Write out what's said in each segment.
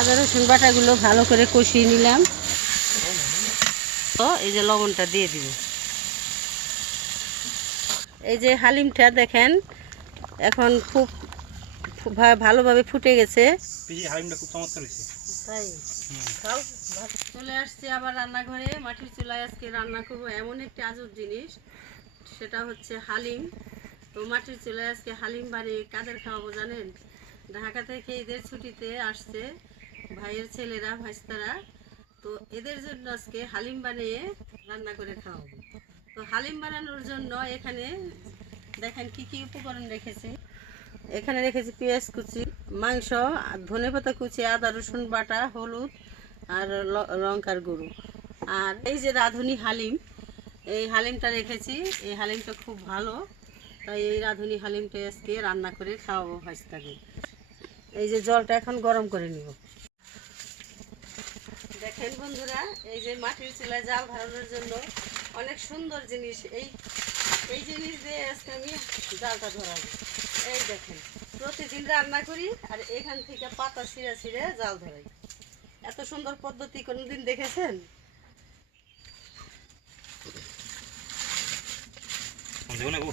আদা রসুন বাটাগুলো ভালো করে কষিয়ে নিলাম। তো এই যে লবণটা দিয়ে দিব। এই যে হালিমটা দেখেন এখন খুব ভালোভাবে ফুটে গেছে। হালিমটা খুব চমৎকার হয়েছে। তাই? চলে আসছি আবার রান্নাঘরে। মাটির চুলায় আজকে রান্না করব এমন একটি আজব জিনিস সেটা হচ্ছে হালিম। তো মাটির চুলায় আজকে হালিম বানিয়ে কাদের খাওয়াবো জানেন? ঢাকা থেকে ঈদের ছুটিতে আসছে। ভাইয়ের ছেলেরা, ভাইস্তারা। তো এদের জন্য আজকে হালিম বানিয়ে রান্না করে খাওয়াবো। তো হালিম বানানোর জন্য এখানে দেখেন কি কি উপকরণ রেখেছি। এখানে রেখেছি পেঁয়াজ কুচি, মাংস ধনে পাতা কুচি, আদা, রসুন, বাটা, হলুদ, আর লঙ্কার গুঁড়ো। আর এই যে রাঁধুনি হালিম, এই হালিমটা রেখেছি। এই হালিমটা খুব ভালো। তাই এই রাঁধুনি হালিমটা আজকে রান্না করে খাওয়াবো হাসতাকে এই যে জলটা এখন গরম করে নিব। দেখেন বন্ধুরা, এই যে মাটির চুলায় জাল ভাড়ানোর জন্য অনেক সুন্দর জিনিস। এই এই জিনিস দিয়ে আজকে আমি জালটা ধরাবো। এই দেখেন, প্রতিদিন রান্না করি আর এখান থেকে পাতা ছিঁড়ে ছিঁড়ে জাল ধরাই। এত সুন্দর পদ্ধতি কোনোদিন দেখেছেন? দেখো না গো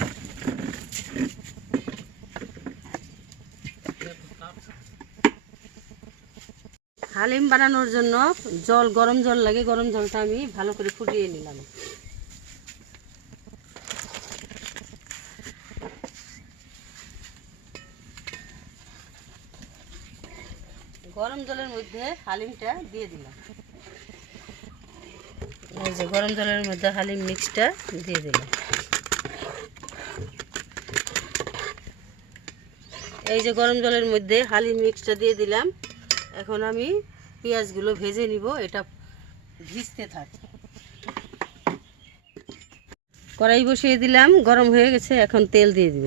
হালিম বানানোর জন্য জল, গরম জল লাগে, গরম জলটা আমি ভালো করে ফুটিয়ে নিলাম। গরম জলের মধ্যে হালিমটা দিয়ে দিলাম। এই যে গরম জলের মধ্যে হালিম মিক্সটা দিয়ে দিলাম। এই যে গরম জলের মধ্যে হালিম মিক্সটা দিয়ে দিলাম। এখন আমি পেঁয়াজগুলো ভেজে নিব, এটা ভিজতে থাক। কড়াই বসিয়ে দিলাম, গরম হয়ে গেছে, এখন তেল দিয়ে দিব।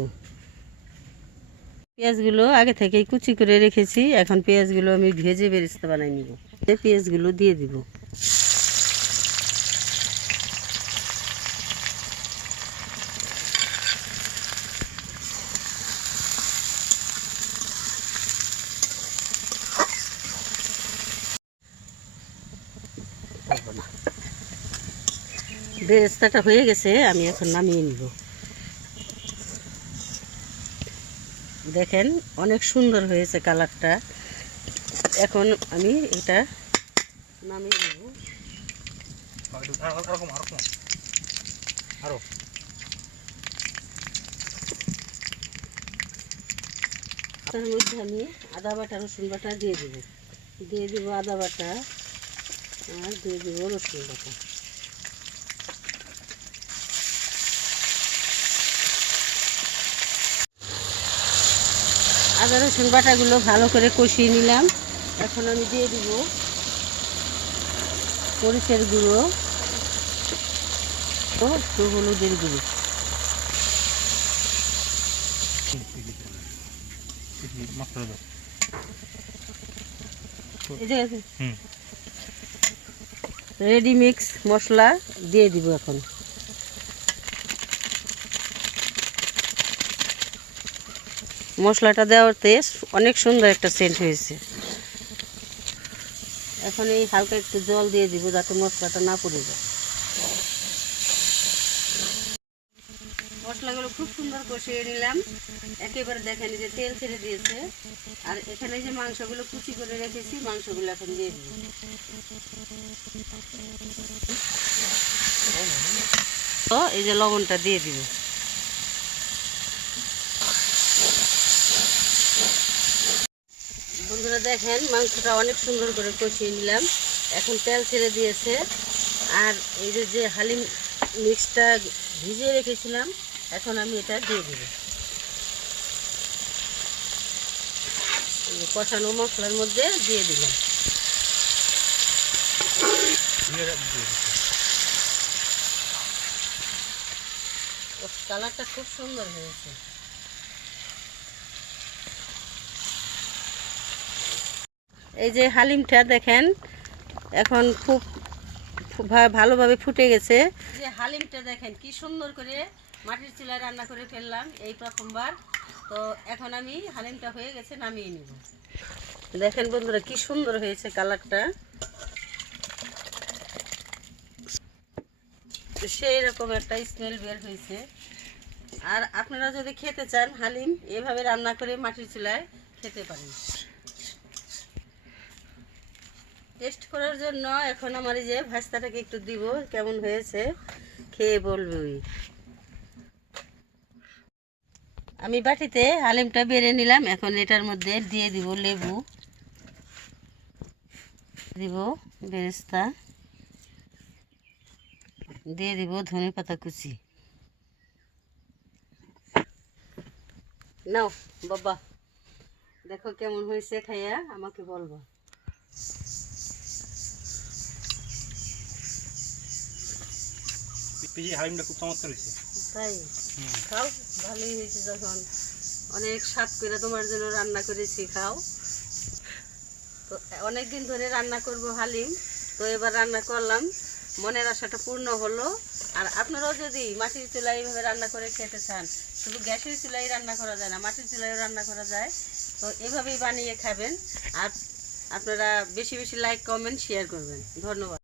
পেঁয়াজগুলো আগে থেকেই কুচি করে রেখেছি, এখন পেঁয়াজগুলো আমি ভেজে বেরেস্তা বানাই নিব। পেঁয়াজগুলো দিয়ে দিব। বেরেস্তাটা হয়ে গেছে, আমি এখন নামিয়ে নিব। দেখেন, অনেক সুন্দর হয়েছে কালারটা। এখন আমি এটা নামিয়ে নেব। তার মধ্যে আমি আদা বাটা, রসুন বাটা দিয়ে দেব। দিয়ে দেব আদা বাটা। আর দিয়ে দেব রসুন বাটা। আদা রসুন বাটাগুলো ভালো করে কষিয়ে নিলাম। এখন আমি দিয়ে দিব মরিচের গুঁড়ো ও একটু হলুদের গুঁড়ো। এই যে। হুম। রেডি মিক্স মশলা দিয়ে দিব এখন। মশলাটা দেওয়াতে অনেক সুন্দর একটা সেন্ট হয়েছে। এখন এই হালকা একটু জল দিয়ে দিব যাতে মশলাটা না পড়ে যায়। মশলাগুলো খুব সুন্দর কষিয়ে নিলাম। একেবারে দেখেন যে তেল ছেড়ে দিয়েছে। আর এখানে যে মাংসগুলো কুচি করে রেখেছি, মাংসগুলো এখন দিয়ে দিব। তো এই যে লবণটা দিয়ে দিব। বন্ধুরা দেখেন, মাংসটা অনেক সুন্দর করে কষিয়ে নিলাম। এখন তেল ছেড়ে দিয়েছে। আর এই যে যে হালিম মিক্সটা ভিজিয়ে রেখেছিলাম এখন আমি এটা দিয়ে দিব। এই কষানো মশলার মধ্যে দিয়ে দিলাম। কালারটা খুব সুন্দর হয়েছে। এই যে হালিমটা দেখেন এখন খুব খুব ভা- ভালোভাবে ফুটে গেছে। যে হালিমটা দেখেন কি সুন্দর করে মাটির চুলায় রান্না করে ফেললাম এই প্রথমবার। তো এখন আমি হালিমটা হয়ে গেছে, নামিয়ে নিব। দেখেন বন্ধুরা কি সুন্দর হয়েছে কালারটা। সেই রকম একটা স্মেল বের হয়েছে। আর আপনারা যদি খেতে চান হালিম, এভাবে রান্না করে মাটির চুলায় খেতে পারেন। টেস্ট করার জন্য এখন আমার এই যে ভাস্তাটাকে একটু দিব, কেমন হয়েছে, খেয়ে বলবে আমি বাটিতে হালিমটা বেড়ে নিলাম। এখন এটার মধ্যে দিয়ে দিব লেবু। দিব বেরেস্তা। দিয়ে দিব ধনে পাতা কুচি। নাও, বাবা। দেখো কেমন হয়েছে খাইয়া, আমাকে বলব। হালিমটা খুব চমৎকার হয়েছে। তাই? খাও, ভালোই হয়েছে যখন। অনেক স্বাদ করে তোমার জন্য রান্না করেছি, খাও। তো অনেক দিন ধরে রান্না করব হালিম, তো এবার রান্না করলাম। মনের আশাটা পূর্ণ হলো। আর আপনারাও যদি মাটির চুলায় এইভাবে রান্না করে খেতে চান, শুধু গ্যাসের চুলাই রান্না করা যায় না, মাটির চুলাইও রান্না করা যায়। তো এভাবেই বানিয়ে খাবেন। আর আপনারা বেশি বেশি লাইক, কমেন্ট শেয়ার করবেন। ধন্যবাদ।